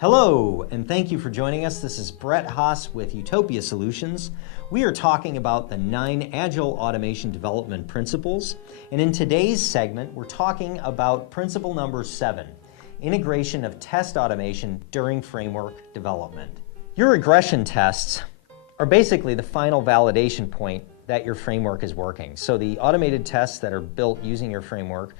Hello, and thank you for joining us. This is Brett Haase with Utopia Solutions. We are talking about the 9 Agile automation development principles. And in today's segment, we're talking about principle number 7, integration of test automation during framework development. Your regression tests are basically the final validation point that your framework is working. So the automated tests that are built using your framework,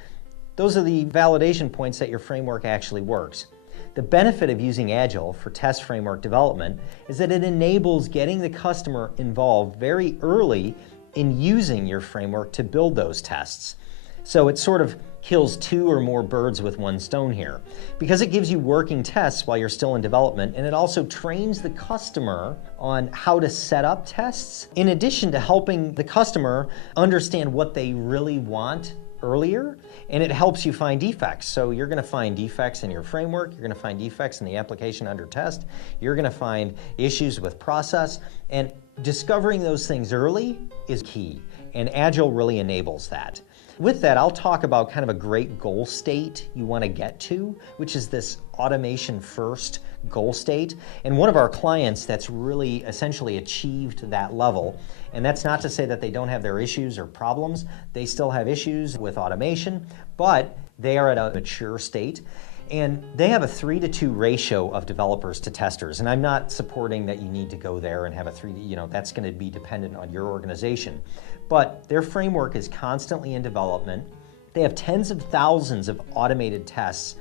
those are the validation points that your framework actually works. The benefit of using Agile for test framework development is that it enables getting the customer involved very early in using your framework to build those tests. So it sort of kills 2 or more birds with one stone here, because it gives you working tests while you're still in development, and it also trains the customer on how to set up tests, in addition to helping the customer understand what they really want earlier, and it helps you find defects. So you're going to find defects in your framework, you're going to find defects in the application under test, you're going to find issues with process, and discovering those things early is key, and Agile really enables that. With that, I'll talk about kind of a great goal state you want to get to, which is this automation first goal state. And one of our clients that's really essentially achieved that level, and that's not to say that they don't have their issues or problems. They still have issues with automation, but they are at a mature state. And they have a 3-to-2 ratio of developers to testers. And I'm not supporting that you need to go there and have a 3, that's going to be dependent on your organization. But their framework is constantly in development. They have tens of thousands of automated tests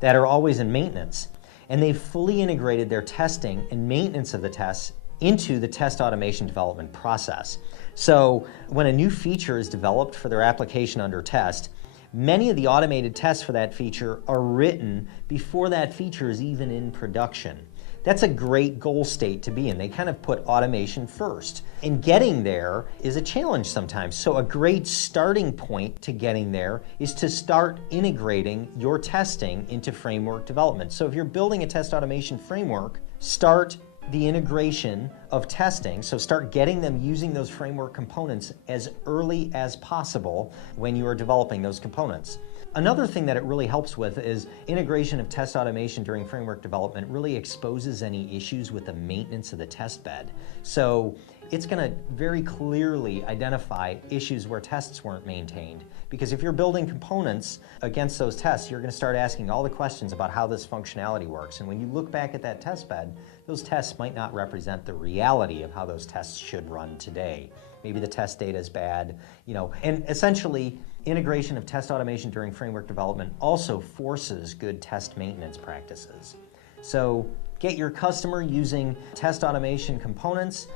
that are always in maintenance. And they've fully integrated their testing and maintenance of the tests into the test automation development process. So when a new feature is developed for their application under test, many of the automated tests for that feature are written before that feature is even in production. That's a great goal state to be in. They kind of put automation first. And getting there is a challenge sometimes. So a great starting point to getting there is to start integrating your testing into framework development. So if you're building a test automation framework, start the integration of testing, so start getting them using those framework components as early as possible when you are developing those components. Another thing that it really helps with is integration of test automation during framework development really exposes any issues with the maintenance of the test bed. So it's going to very clearly identify issues where tests weren't maintained. Because if you're building components against those tests, you're going to start asking all the questions about how this functionality works. And when you look back at that test bed, those tests might not represent the reality of how those tests should run today. Maybe the test data is bad, and essentially integration of test automation during framework development also forces good test maintenance practices. So get your customer using test automation components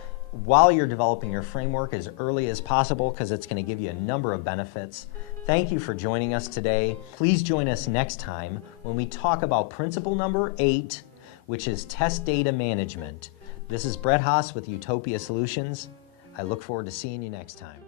while you're developing your framework as early as possible, because it's going to give you a number of benefits. Thank you for joining us today. Please join us next time when we talk about principle number 8, which is test data management. This is Brett Haase with Utopia Solutions. I look forward to seeing you next time.